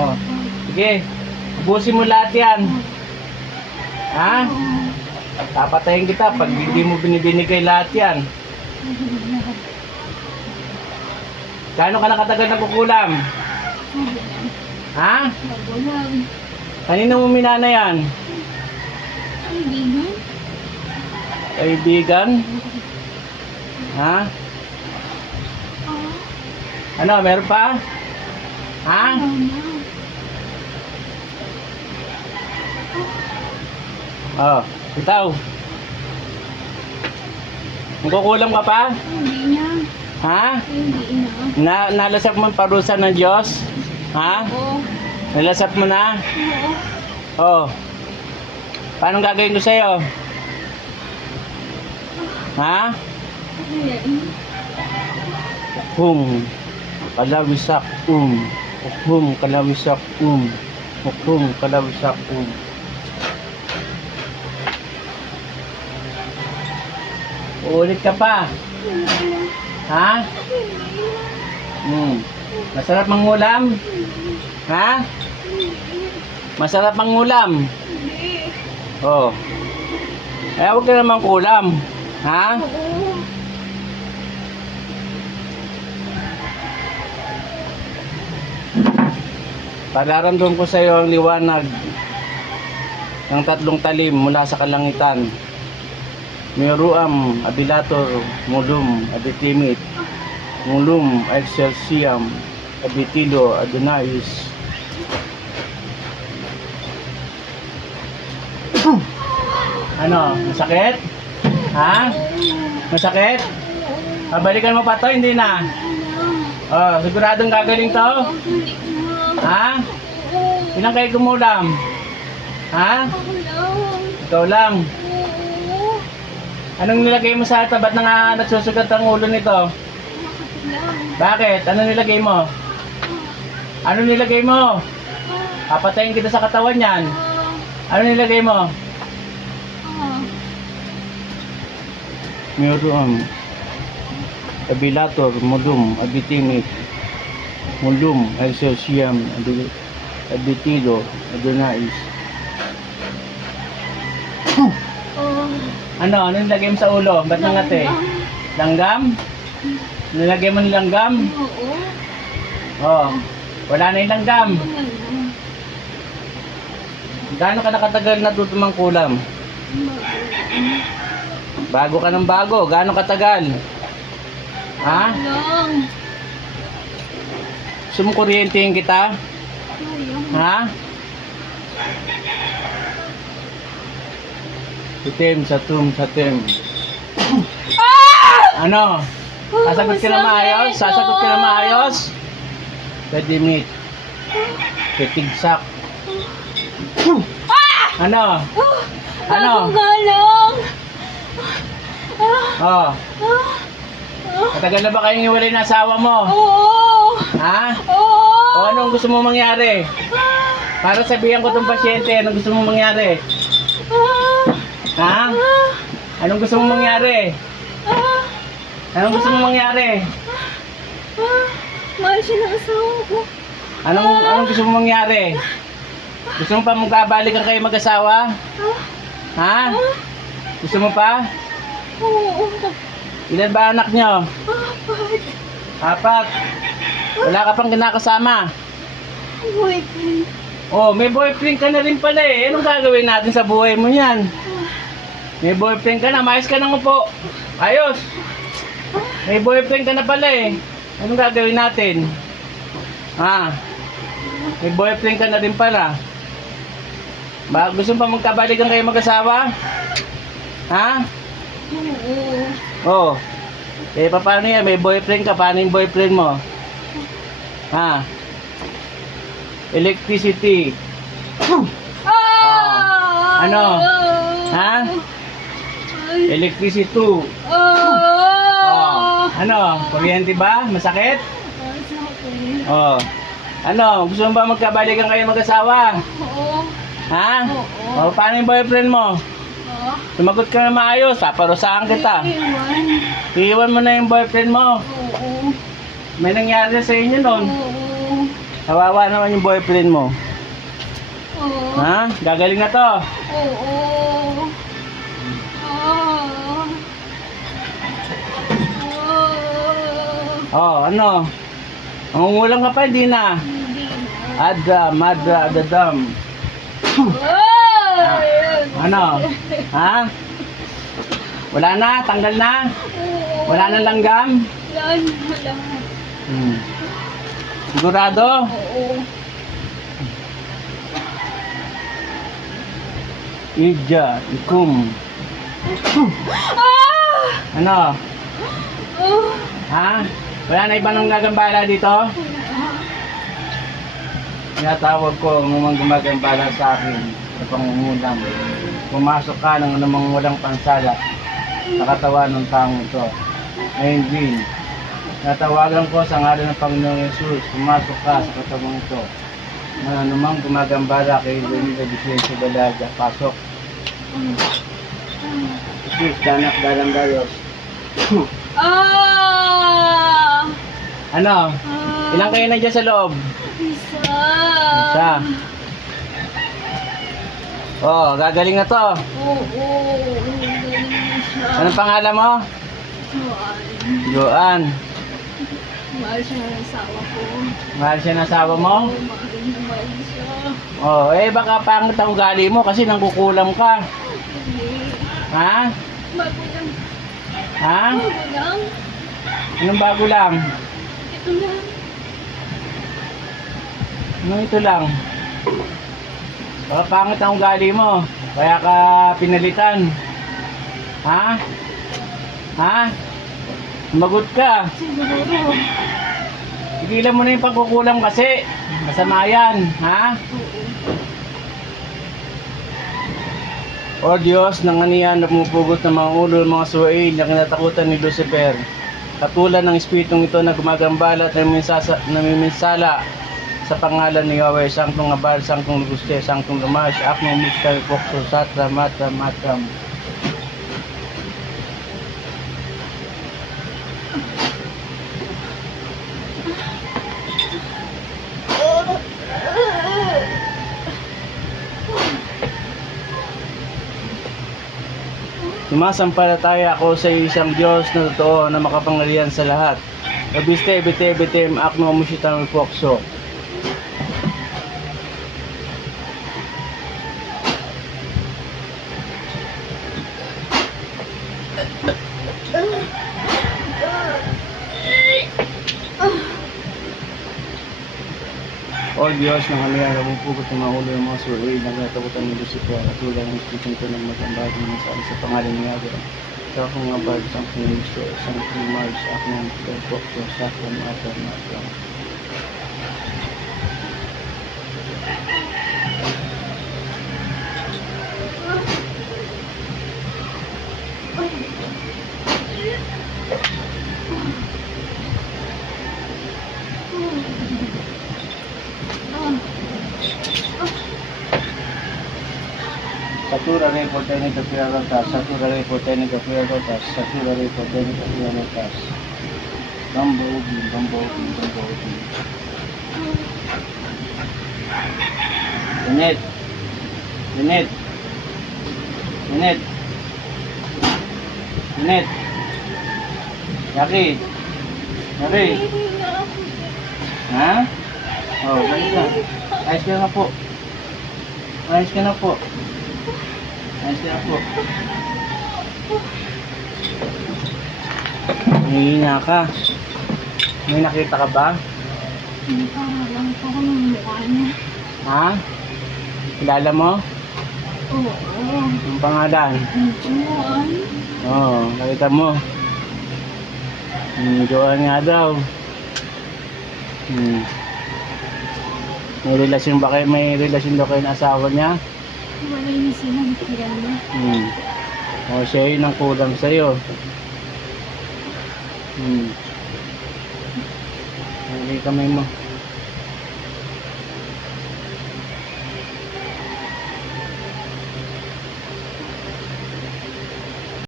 Oh. Sige. Ubusin mo lahat yan. Ha? Papatayin kita pag hindi mo binibinigay lahat yan. Gaano ka nakatagal na kukulam? Ha? Kanina mo minana yan? Kaibigan? Ha? Ano, meron pa? Ha? Oh, itaw. Magkukulam ka pa? Hindi na. Ha? Hindi na. Nalasap mo ang parusa ng Diyos? Ha? Oo. Nalasap mo na? Oo. Oh. Paano gagawin ko sa'yo? Ha? Hukum kalawisak hukum kalawisak hukum kalawisak Ulit ka pa. Ha? Masarap mangulam? Ha? Masarap mangulam? Oh. Eh, huwag ka naman kulam. Ha? Oo. Palaramdam ko sa iyo ang liwanag ng tatlong talim mula sa kalangitan. Meruam, Abilator, Mulum, Abitimit, Mulum, Excelsiam, Abitilo, Adonais. Ano? Masakit? Ha? Masakit? Balikan mo pa to, hindi na? Oh, siguradong gagaling to? Ha? Ilang kayo kumulam? Ha? Ikaw lang. Anong nilagay mo sa tabat na nagsusugat ang ulo nito? Bakit? Ano nilagay mo? Ano nilagay mo? Papatayin kita sa katawan yan. Ano nilagay mo? Meron Abilator, Mulum, Abitimit, Mulum, Excelsiam, Abitilo, Adonais. Ano nilagay mo sa ulo? Ba't nangate? Langgam? Nilagay mo ng langgam? Oo. Oh, wala na yung langgam. Gaano ka nakatagal natutumang kulam? Bago ka ng bago. Gaano katagal? Ha? Lang. Gusto mo kuryentehin kita? Ha? Itim, satum, satim. Ano? Sasagot ka na maayos? Sasagot ka na maayos? Kadimit. Kitigsak. Ano? Ano? Galang. Oh. Matagal na ba kayong iwalay na asawa mo? Oo. Ha? Oo. O anong gusto mo mangyari? Para sabihan ko tong pasyente, anong gusto mo mangyari? Ha? Anong gusto mo mangyari? Anong gusto mo mangyari? Mahal siya ng asawa ko. Anong gusto mo mangyari? Gusto mo pa magkabalikan kayo mag-asawa? Ha? Gusto mo pa? Oo. Ilan ba anak nyo? Apat. 4. Wala ka pang kinakasama? Boyfriend. Oh, may boyfriend ka na rin pala eh. Anong gagawin natin sa buhay mo yan? May boyfriend ka na, maayos ka na po. Ayos. May boyfriend ka na pala eh. Anong gagawin natin? Ha? May boyfriend ka na rin pala. Gusto mo pa magkabalikan kayo mag-asawa? Ha? Oo. Oh. Eh, paano yan? May boyfriend ka. Paano yung boyfriend mo? Ha? Electricity. Ano? Ha? Electricity 2. Oh. Ano? Kuryente ba? Masakit? Oh. Ano? Gusto mo ba magkabalikan kayo mag-asawa? Oo. Ha? Oh, paano yung boyfriend mo? Sumagot ka na maayos. Paparusahan kita. Iiwan mo na yung boyfriend mo. Oo. May nangyari sa inyo nun. Oo. Kawawa naman yung boyfriend mo. Oo. Ha? Gagaling na to. Oo. Oo. Oo. Oh, ano? Mangungulang ka pa, hindi na. Hindi na. Adadam. Oh! Ano? Ha? Wala na? Tanggal na? Wala na langgam? Wala. Hmm. Sigurado? Oo. Ija, ikum. Ah! Ano? Oh! Ha? Wala na iba nang gagambala dito? Tinatawag ko ang umang gumagambala sa akin sa pangungulam. Pumasok ka ng namang walang pansala sa katawan ng taong ito. Ngayon din, natawagan ko sa ngalan ng Panginoong Yesus, pumasok ka sa katawan ito. Na namang gumagambala kay Leonida Vicente Balaga, pasok. Jesus, danak dalang dayos. Ah! Ano? Ah! Ilang kayo nandiyan sa loob? Isa. Isa. Oh, gagaling na to. Oo. Galing na siya. Anong pangalan mo? Mahal. Joan. Mahal siya ng asawa ko. Mahal siya ng asawa mo? Oo, mahal siya. Oh, baka pangit ang ugali mo kasi nangkukulam ka. Hindi. Ha? Bago lang. Ha? Bago lang. Anong bago lang? Ito lang. Ano ito lang? Baka pangit ang ugali mo. Kaya ka pinalitan. Ha? Ha? Magot ka. Siguro. Tigilan mo na yung pagkukulam kasi. Masama yan. Ha? O Diyos, nang aniyan na pumupugot ng mga ulo ng mga suwail na kinatakutan ni Lucifer. Katulad ng espiritong ito na gumagambala at namiminsala sa pangalan ni Yahweh, Sangtong Abal, Sangtong Luguste, Sangtong Lumash, Aknong Miskal, Pokso, Satra, Matra, Matram. Sumasampalataya ako sa isang Diyos na totoo na makapangyarihan sa lahat. Abiste, bite, bitem, akno, musitang, pokso. O Diyos, ng halihan, nabupugot ng mga ulo ng mga suway, nagatakutan ng Lucifer, at tulad ng Espiritu ko ng magandang ng sa pangalan ni Yahweh. Sa akong nga bag, sa akong gusto, sa akong Mars, sa akong pagpokso, sa akong matar na akong. Satura repo técnica piarotas, satura repo técnica piarotas, satura repo técnica piarotas. Bambo ubi, bambo ubi, bambo ubi. Init. Init. Init. Init. Yaki. Yaki. Ha? Oh, balik na. Ayos ka na po. Ayos ka na po. Ayos ka na po. Hihina ka. May nakita ka ba? Hindi pa alam ko kung ang mukha niya. Ha? Kilala mo? Oo. Ang pangalan? Joan. Oo, nakita mo. Joan nga daw. May relasyon ba kayo? May relasyon daw kayo ng asawa niya? Wala na silang kilala. O siya yun ang kulang sa'yo. Hindi kamay mo.